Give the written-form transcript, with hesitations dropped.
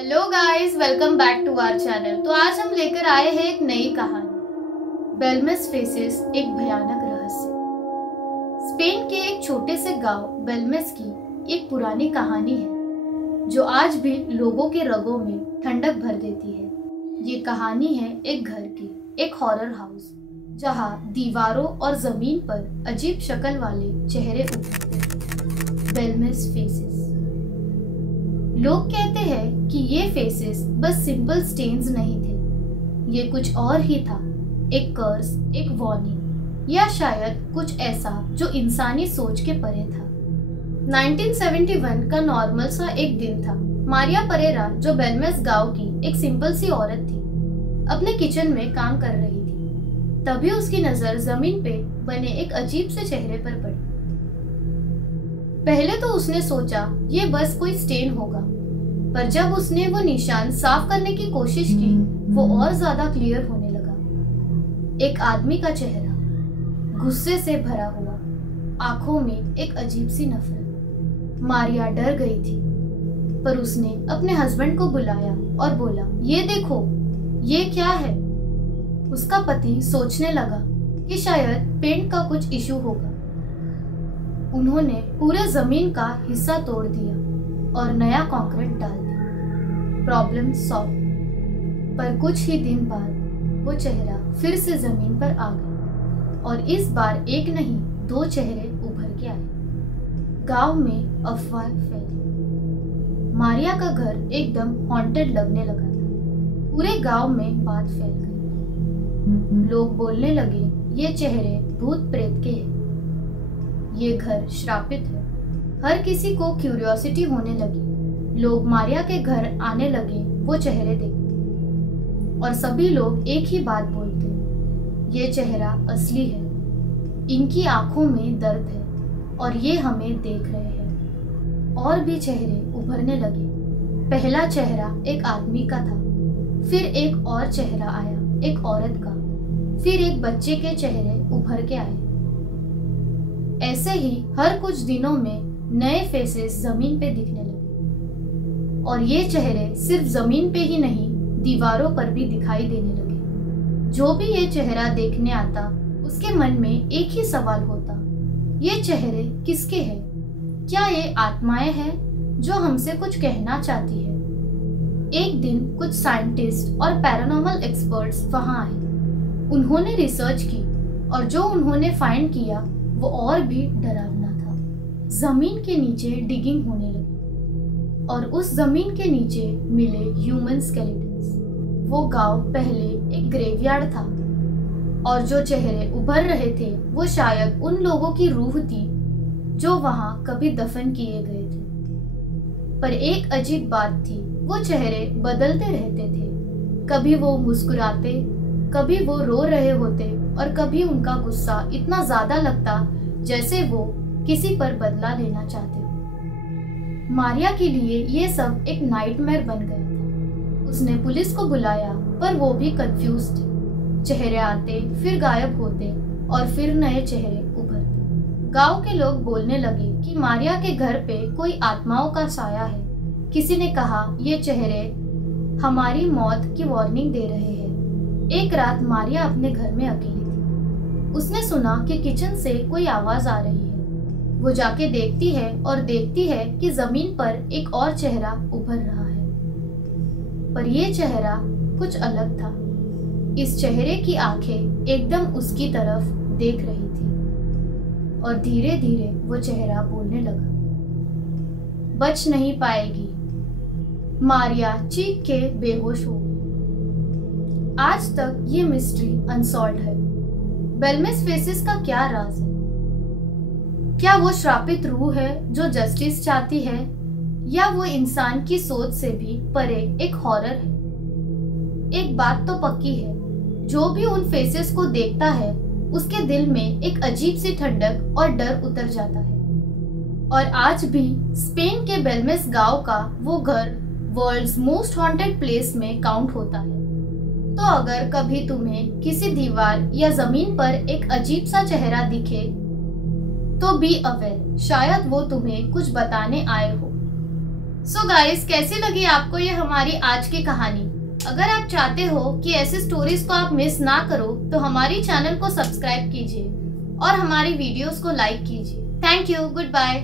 Hello guys, welcome back to our channel. तो आज हम लेकर आए हैं एक नई कहानी, बेलमेस फेसेस, एक भयानक रहस्य। स्पेन के एक छोटे से गांव बेलमेस की एक पुरानी कहानी है जो आज भी लोगों के रगों में ठंडक भर देती है। ये कहानी है एक घर की, एक हॉरर हाउस जहां दीवारों और जमीन पर अजीब शक्ल वाले चेहरे उभरते हैं। बेलमेस फेसेस। लोग कहते हैं कि ये फेसेस बस सिंपल स्टेन्स नहीं थे, ये कुछ और ही था, एक कर्स, एक वार्निंग, या शायद कुछ ऐसा जो इंसानी सोच के परे था। 1971 का नॉर्मल सा एक दिन था। मारिया परेरा, जो बेलमेस गांव की एक सिंपल सी औरत थी, अपने किचन में काम कर रही थी। तभी उसकी नजर जमीन पे बने एक अजीब से चेहरे पर पड़ी। पहले तो उसने सोचा ये बस कोई स्टेन होगा, पर जब उसने वो निशान साफ करने की कोशिश की, वो और ज्यादा क्लियर होने लगा। एक आदमी का चेहरा, गुस्से से भरा हुआ, आंखों में एक अजीब सी नफरत। मारिया डर गई थी, पर उसने अपने हस्बैंड को बुलाया और बोला, ये देखो, ये क्या है। उसका पति सोचने लगा कि शायद पेंट का कुछ इशू होगा। उन्होंने पूरे जमीन का हिस्सा तोड़ दिया और नया कंक्रीट डाल दिया। Problem solve. पर कुछ ही दिन बाद वो चेहरा फिर से जमीन पर आ गया और इस बार एक नहीं, दो चेहरे उभर के आए। गांव में अफवाह फैली। मारिया का घर एकदम हॉन्टेड लगने लगा था। पूरे गांव में बात फैल गई। लोग बोलने लगे, ये चेहरे भूत प्रेत के हैं, ये घर श्रापित है। हर किसी को क्यूरियोसिटी होने लगी। लोग मारिया के घर आने लगे वो चेहरे देखने, और सभी लोग एक ही बात बोलते, ये चेहरा असली है, इनकी आंखों में दर्द है और ये हमें देख रहे हैं। और भी चेहरे उभरने लगे। पहला चेहरा एक आदमी का था, फिर एक और चेहरा आया, एक औरत का, फिर एक बच्चे के चेहरे उभर के आए। ऐसे ही हर कुछ दिनों में नए फेसेस जमीन पे दिखने लगे, और ये चेहरे सिर्फ जमीन पे ही नहीं, दीवारों पर भी दिखाई देने लगे। जो भी ये चेहरा देखने आता, उसके मन में एक ही सवाल होता, ये चेहरे किसके हैं? क्या ये आत्माएं हैं जो हमसे कुछ कहना चाहती है? एक दिन कुछ साइंटिस्ट और पैरानॉर्मल एक्सपर्ट्स वहां आए। उन्होंने रिसर्च की और जो उन्होंने फाइंड किया वो और भी डरावना था। जमीन के नीचे डिगिंग होने लगी और उस जमीन के नीचे मिले ह्यूमन स्केलेटन्स। वो गांव पहले एक ग्रेवयार्ड था और जो चेहरे उभर रहे थे वो शायद उन लोगों की रूह थी जो वहां कभी दफन किए गए थे। पर एक अजीब बात थी, वो चेहरे बदलते रहते थे। कभी वो मुस्कुराते, कभी वो रो रहे होते, और कभी उनका गुस्सा इतना ज्यादा लगता जैसे वो किसी पर बदला लेना चाहते। मारिया के लिए ये सब एक नाइटमेयर बन गया था। उसने पुलिस को बुलाया, पर वो भी कंफ्यूज थे। चेहरे आते, फिर गायब होते, और फिर नए चेहरे उभरते। गांव के लोग बोलने लगे कि मारिया के घर पे कोई आत्माओं का साया है। किसी ने कहा, ये चेहरे हमारी मौत की वार्निंग दे रहे हैं। एक रात मारिया अपने घर में अकेली थी। उसने सुना कि किचन से कोई आवाज आ रही है। वो जाके देखती है और देखती है कि जमीन पर एक और चेहरा उभर रहा है, पर ये चेहरा कुछ अलग था। इस चेहरे की आंखें एकदम उसकी तरफ देख रही थी, और धीरे धीरे वो चेहरा बोलने लगा, बच नहीं पाएगी। मारिया चीख के बेहोश हो गई। आज तक ये मिस्ट्री अनसॉल्व्ड है। बेलमेस फेसेस का क्या राज है? क्या वो श्रापित रूह है जो जस्टिस चाहती है, या वो इंसान की सोच से भी परे एक हॉरर है? एक बात तो पक्की है, जो भी उन फेसेस को देखता है उसके दिल में एक अजीब सी ठंडक और डर उतर जाता है। और आज भी स्पेन के बेलमेस गांव का वो घर वर्ल्ड्स मोस्ट हॉन्टेड प्लेस में काउंट होता है। तो अगर कभी तुम्हें किसी दीवार या जमीन पर एक अजीब सा चेहरा दिखे, तो बी अवेयर, शायद वो तुम्हें कुछ बताने आए हो। सो गाइस, कैसी लगी आपको ये हमारी आज की कहानी? अगर आप चाहते हो कि ऐसी स्टोरीज को आप मिस ना करो तो हमारी चैनल को सब्सक्राइब कीजिए और हमारी वीडियोस को लाइक कीजिए। Thank you, good bye.